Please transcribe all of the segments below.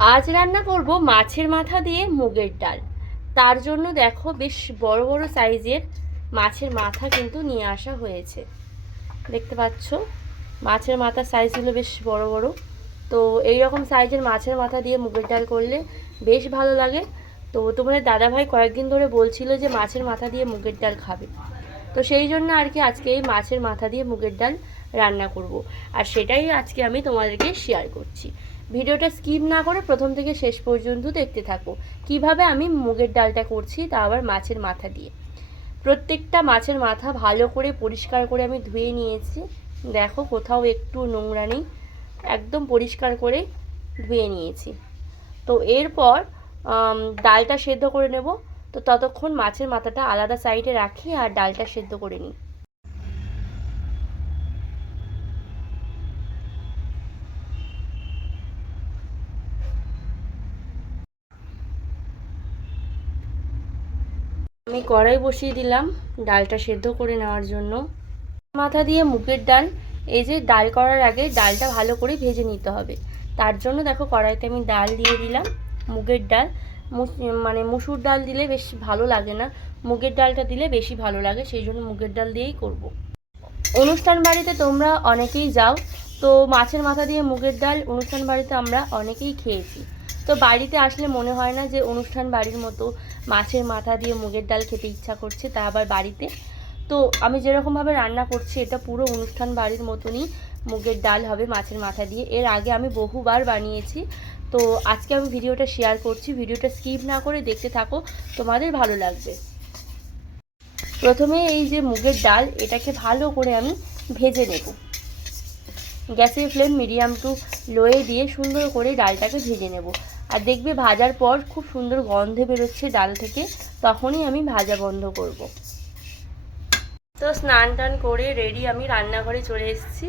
আজ রান্না করব মাছের মাথা দিয়ে মুগের ডাল। তার জন্য দেখো বেশ বড় বড় সাইজের মাছের মাথা কিন্তু নিয়ে আসা হয়েছে। দেখতে পাচ্ছ মাছের মাথার সাইজগুলো বেশ বড় বড়। তো এই রকম সাইজের মাছের মাথা দিয়ে মুগের ডাল করলে বেশ ভালো লাগে। তো তোমাদের দাদাভাই কয়েকদিন ধরে বলছিল যে মাছের মাথা দিয়ে মুগের ডাল খাবে। তো সেই জন্য আর কি আজকে এই মাছের মাথা দিয়ে মুগের ডাল রান্না করব। আর সেটাই আজকে আমি তোমাদেরকে শেয়ার করছি। ভিডিওটা স্কিপ না করে প্রথম থেকে শেষ পর্যন্ত দেখতে থাকো কিভাবে আমি মুগের ডালটা করছি, তা আবার মাছের মাথা দিয়ে। প্রত্যেকটা মাছের মাথা ভালো করে পরিষ্কার করে আমি ধুয়ে নিয়েছি। দেখো কোথাও একটু নোংরা নেই, একদম পরিষ্কার করে ধুয়ে নিয়েছি। তো এরপর ডালটা সেদ্ধ করে নেব। তো ততক্ষণ মাছের মাথাটা আলাদা সাইডে রাখি আর ডালটা সেদ্ধ করে নিই। আমি কড়াই বসিয়ে দিলাম ডালটা সেদ্ধ করে নেওয়ার জন্য। মাথা দিয়ে মুগের ডাল, এই যে ডাল করার আগে ডালটা ভালো করে ভেজে নিতে হবে। তার জন্য দেখো কড়াইতে আমি ডাল দিয়ে দিলাম, মুগের ডাল। মানে মুসুর ডাল দিলে বেশ ভালো লাগে না, মুগের ডালটা দিলে বেশি ভালো লাগে, সেই জন্য মুগের ডাল দিয়েই করব। অনুষ্ঠান বাড়িতে তোমরা অনেকেই যাও, তো মাছের মাথা দিয়ে মুগের ডাল অনুষ্ঠান বাড়িতে আমরা অনেকেই খেয়েছি। তো বাড়িতে আসলে মনে হয় না যে অনুষ্ঠান বাড়ির মতো মাছের মাথা দিয়ে মুগের ডাল খেতে ইচ্ছা করছে, তা আবার বাড়িতে। তো আমি যেরকমভাবে রান্না করছি এটা পুরো অনুষ্ঠান বাড়ির মতনই মুগের ডাল হবে মাছের মাথা দিয়ে। এর আগে আমি বহুবার বানিয়েছি, তো আজকে আমি ভিডিওটা শেয়ার করছি। ভিডিওটা স্কিপ না করে দেখতে থাকো, তোমাদের ভালো লাগবে। প্রথমে এই যে মুগের ডাল, এটাকে ভালো করে আমি ভেজে নেব। গ্যাসের ফ্লেম মিডিয়াম টু লোয়ে দিয়ে সুন্দর করে ডালটাকে ভেজে নেব। আর দেখবে ভাজার পর খুব সুন্দর গন্ধ বেরোচ্ছে ডাল থেকে, তখনই আমি ভাজা বন্ধ করব। তো স্নান টান করে রেডি আমি রান্নাঘরে চলে এসেছি,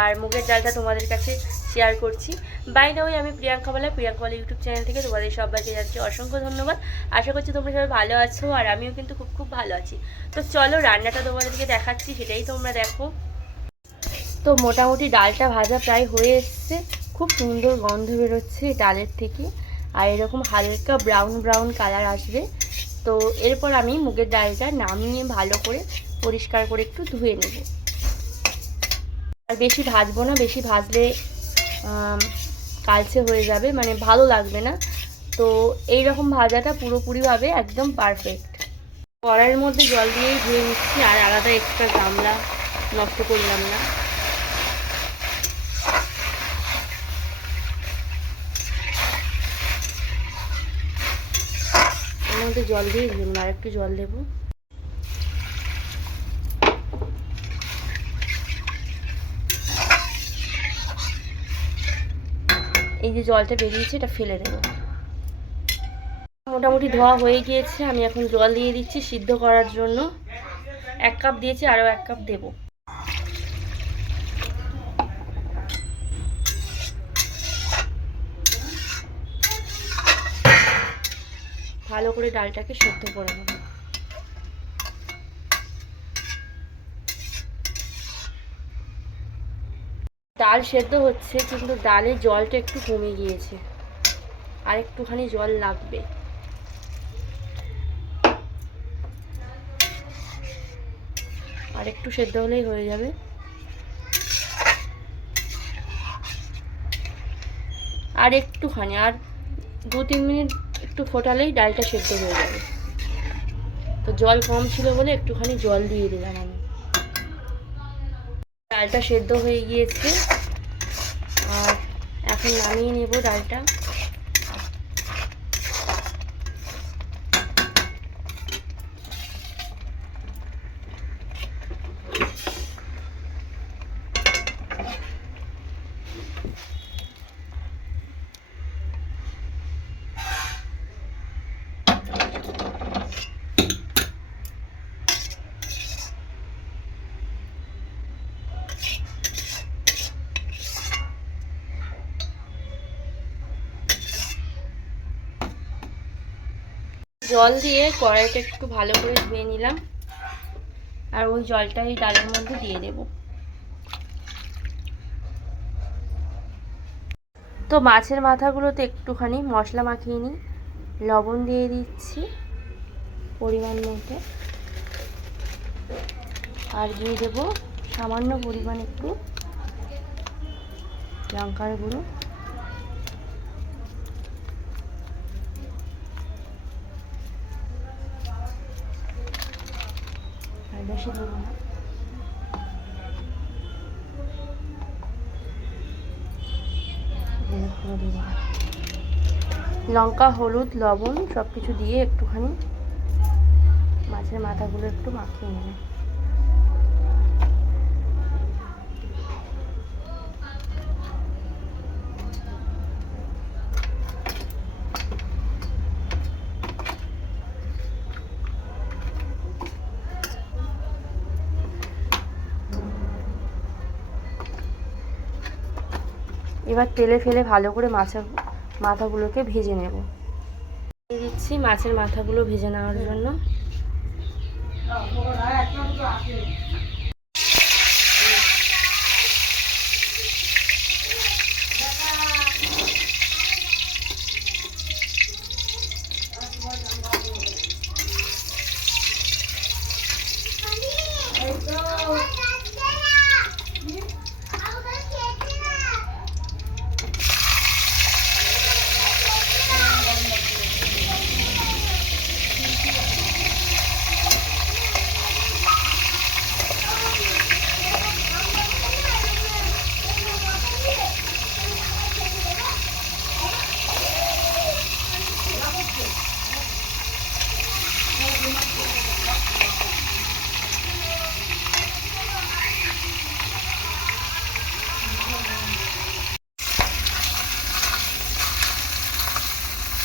আর মুগের ডালটা তোমাদের কাছে শেয়ার করছি। বাই দ্য ওয়ে, আমি প্রিয়াঙ্কা বালা ইউটিউব চ্যানেল থেকে তোমাদের সবাইকে যাচ্ছি অসংখ্য ধন্যবাদ। আশা করছি তোমরা সবাই ভালো আছো, আর আমিও কিন্তু খুব খুব ভালো আছি। তো চলো রান্নাটা তোমাদেরকে দেখাচ্ছি, সেটাই তোমরা দেখো। তো মোটামুটি ডালটা ভাজা প্রায় হয়ে এসছে, খুব সুন্দর গন্ধ বেরোচ্ছে ডালের থেকে, আর এরকম হালকা ব্রাউন ব্রাউন কালার আসবে। তো এরপর আমি মুগের ডালটা নামিয়ে ভালো করে পরিষ্কার করে একটু ধুয়ে নেব। আর বেশি ভাজবো না, বেশি ভাজলে কালচে হয়ে যাবে, মানে ভালো লাগবে না। তো এই রকম ভাজাটা পুরোপুরিভাবে একদম পারফেক্ট। কড়াইয়ের মধ্যে জল দিয়েই ধুয়ে নিচ্ছি, আর আলাদা এক্সট্রা গামলা নষ্ট করলাম না। এর মধ্যে জল দিয়ে ধুয়ে নেব, আর একটু জল দেবো। এই যে জলটা বেরিয়েছে এটা ফেলে দেব। মোটামুটি ধোয়া হয়ে গিয়েছে, আমি এখন জল দিয়ে দিচ্ছি সিদ্ধ করার জন্য। 1 কাপ দিয়েছি, আরও 1 কাপ দেব। ভালো করে ডালটাকে সেদ্ধ করে নেব। ডাল সেদ্ধ হচ্ছে, কিন্তু ডালের জলটা একটু কমে গিয়েছে, আর একটুখানি জল লাগবে। আর একটু সেদ্ধ হলেই হয়ে যাবে। আর একটুখানি, আর 2-3 মিনিট একটু ফোটালেই ডালটা সেদ্ধ হয়ে যাবে। তো জল কম ছিল বলে একটুখানি জল দিয়ে দিলাম আমি। ডালটা সেদ্ধ হয়ে গিয়েছে, আর এখন নামিয়ে নেব ডালটা। জল দিয়ে কড়াইটা একটু ভালো করে ধুয়ে নিলাম, আর ওই জলটা এই ডালের মধ্যে দিয়ে দেব। তো মাছের মাথাগুলোতে একটুখানি মশলা মাখিয়ে নিই, লবণ দিয়ে দিচ্ছি পরিমাণ মতো, আর দিয়ে দেবো সামান্য পরিমাণ একটু লঙ্কার গুঁড়ো, আর বেশি দেবো না। লঙ্কা, হলুদ, লবণ সব কিছু দিয়ে একটুখানি মাছের মাথাগুলো একটু মাখিয়ে নেবে। এবার তেলে ফেলে ভালো করে মাছের মাথাগুলোকে ভেজে নেব। দিয়ে দিচ্ছি মাছের মাথাগুলো ভেজে নেওয়ার জন্য।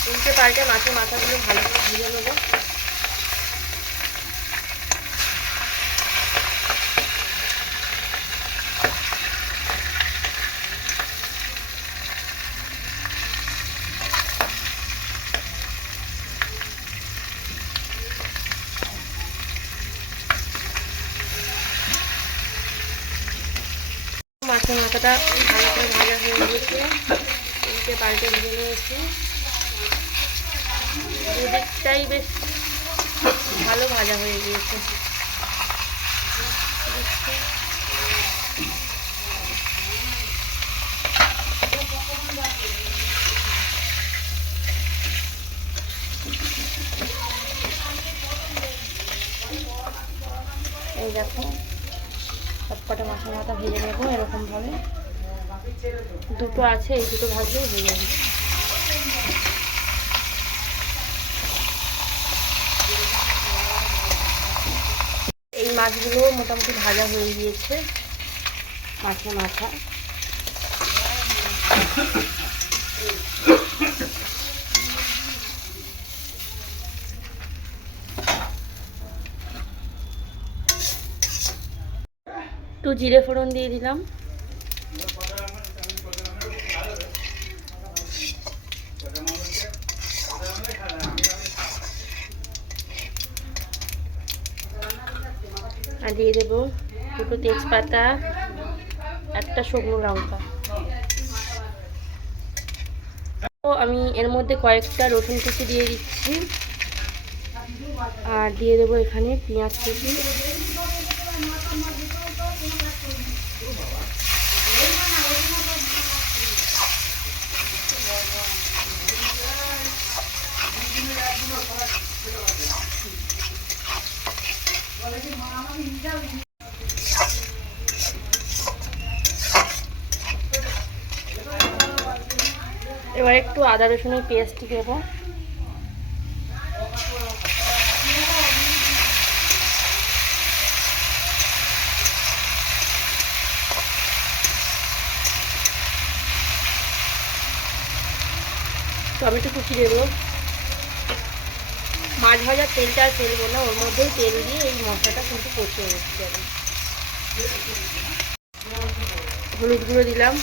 উল্টে পাল্টে মাছের মাথাগুলো ভালো করে ভেজে নেব। মাছের মাথাটা ভালো করে ভাজা হয়ে গেছে, উল্টে পাল্টে ভেজে নিয়েছি। দুদিকটাই বেশ ভালো ভাজা হয়ে গিয়েছে। এই দেখো সবকটা মাছের মাথা ভেজে নেবো এরকমভাবে। দুটো আছে, এই দুটো ভাজলেই হয়ে যাবে। এই মাছগুলো মোটামুটি ভাজা হয়ে গিয়েছে, মাছের মাথা। একটু জিরে ফোড়ন দিয়ে দিলাম, আর দিয়ে দেবো দুটো তেজপাতা, একটা শুকনো লঙ্কা। তো আমি এর মধ্যে কয়েকটা রসুন কুচি দিয়ে দিচ্ছি, আর দিয়ে দেবো এখানে পেঁয়াজ কুচি। এবার একটু আদা রসুনের পেস্ট দেবো। টমেটো কুচি দেবো। মাছ ভাজার তেলটা আর ফেলবো না, ওর মধ্যেই তেল দিয়ে এই মশলাটা কিন্তু কষিয়ে নিচ্ছি আমি। হলুদ গুঁড়ো দিলাম,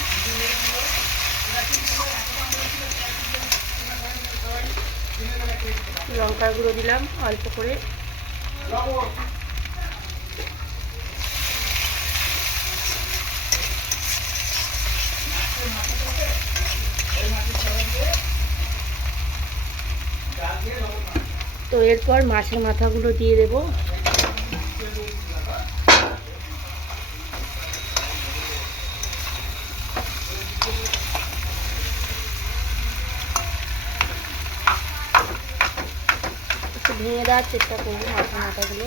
লঙ্কার গুঁড়ো দিলাম অল্প করে, তো এরপর মাছের মাথাগুলো দিয়ে দেবো। একটু ভেঙে দেওয়ার চেষ্টা করবো মাছের মাথাগুলো।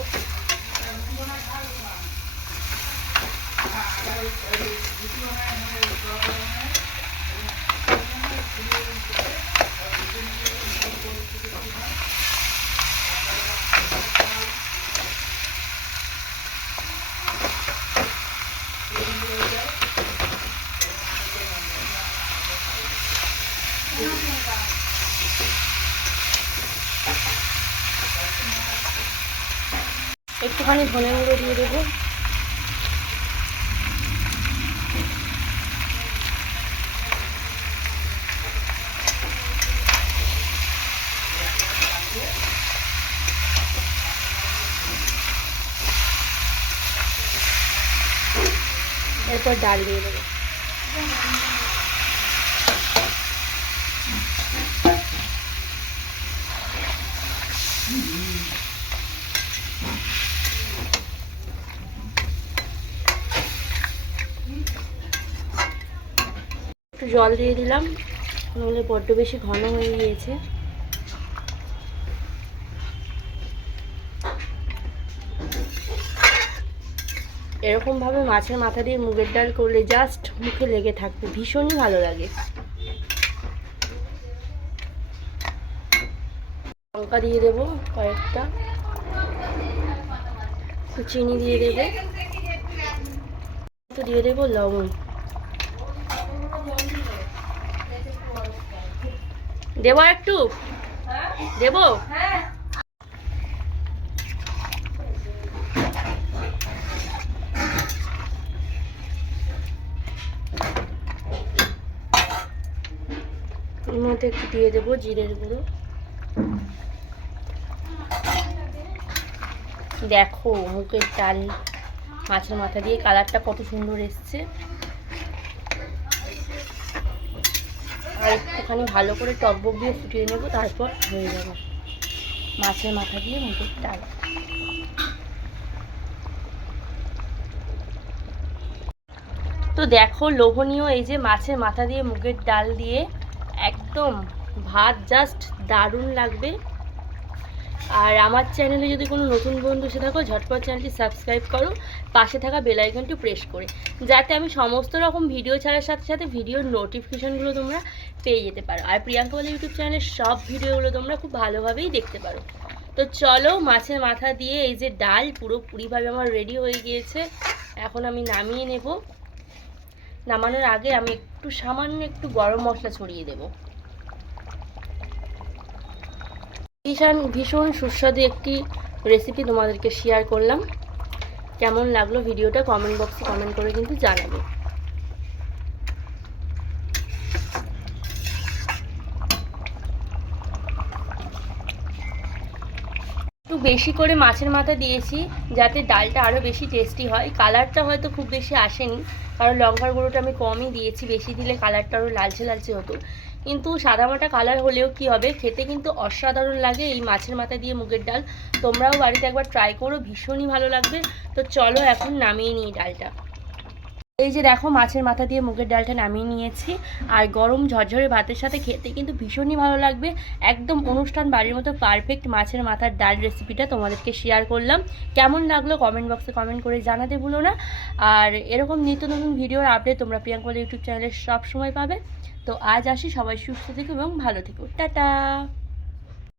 একটুখানি ধনে গুঁড়ো দিয়ে দেবো। এরপর ডাল দিয়ে দেবো। একটু জল দিয়ে দিলাম, নাহলে বড্ড বেশি ঘন হয়ে গিয়েছে। এরকমভাবে মাছের মাথা দিয়ে মুগের ডাল করলে জাস্ট মুখে লেগে থাকবে, ভীষণই ভালো লাগে। লঙ্কা দিয়ে দেবো কয়েকটা, একটু চিনি দিয়ে দেবো, একটু দিয়ে দেবো লবণ। দেবো একটু দেবো। এর মধ্যে একটু দিয়ে দেবো জিরের গুঁড়ো। দেখো মুগের ডাল মাছের মাথা দিয়ে কালারটা কত সুন্দর এসছে। আর একটুখানি ভালো করে টকবক দিয়ে ফুটিয়ে নেবো, তারপর হয়ে যাবে মাছের মাথা দিয়ে মুগের ডাল। তো দেখো লোভনীয় এই যে মাছের মাথা দিয়ে মুগের ডাল দিয়ে একদম ভাত জাস্ট দারুণ লাগবে। আর আমার চ্যানেলে যদি কোনো নতুন বন্ধু এসে থাকো, ঝটপট চ্যানেলটি সাবস্ক্রাইব করো, পাশে থাকা বেল আইকনটি প্রেস করে, যাতে আমি সমস্ত রকম ভিডিও ছাড়ার সাথে সাথে ভিডিওর নোটিফিকেশানগুলো তোমরা পেয়ে যেতে পারো। আর প্রিয়াঙ্কা বলে ইউটিউব চ্যানেলের সব ভিডিওগুলো তোমরা খুব ভালোভাবেই দেখতে পারো। তো চলো, মাছের মাথা দিয়ে এই যে ডাল পুরোপুরিভাবে আমার রেডি হয়ে গিয়েছে। এখন আমি নামিয়ে নেব। নামানোর আগে আমি সামান্য একটু গরম মশলা ছড়িয়ে দেবো। ভীষণ সুস্বাদু একটি রেসিপি তোমাদেরকে শেয়ার করলাম। কেমন লাগলো ভিডিওটা কমেন্ট বক্সে কমেন্ট করে কিন্তু জানাবে। একটু বেশি করে মাছের মাথা দিয়েছি যাতে ডালটা আরও বেশি টেস্টি হয়। কালারটা হয়তো খুব বেশি আসেনি, কারণ লঙ্কার গুঁড়োটা আমি কমই দিয়েছি, বেশি দিলে কালারটা আরও লালচে লালচে হতো। কিন্তু সাদামাটা কালার হলেও কি হবে, খেতে কিন্তু অসাধারণ লাগে এই মাছের মাথা দিয়ে মুগের ডাল। তোমরাও বাড়িতে একবার ট্রাই করো, ভীষণই ভালো লাগবে। তো চলো এখন নামিয়ে নিই ডালটা। এই যে দেখো মাছের মাথা দিয়ে মুগের ডালটা নামিয়ে নিয়েছি। আর গরম ঝরঝরে ভাতের সাথে খেতে কিন্তু ভীষণই ভালো লাগবে। একদম অনুষ্ঠান বাড়ির মতো পারফেক্ট মাছের মাথার ডাল রেসিপিটা তোমাদেরকে শেয়ার করলাম। কেমন লাগলো কমেন্ট বক্সে কমেন্ট করে জানাতে ভুলো না। আর এরকম নিত্য নতুন ভিডিওর আপডেট তোমরা প্রিয়াঙ্কা ইউটিউব চ্যানেলে সব সময় পাবে। তো আজ আসি, সবাই সুস্থ থেকো এবং ভালো থেকো। টাটা।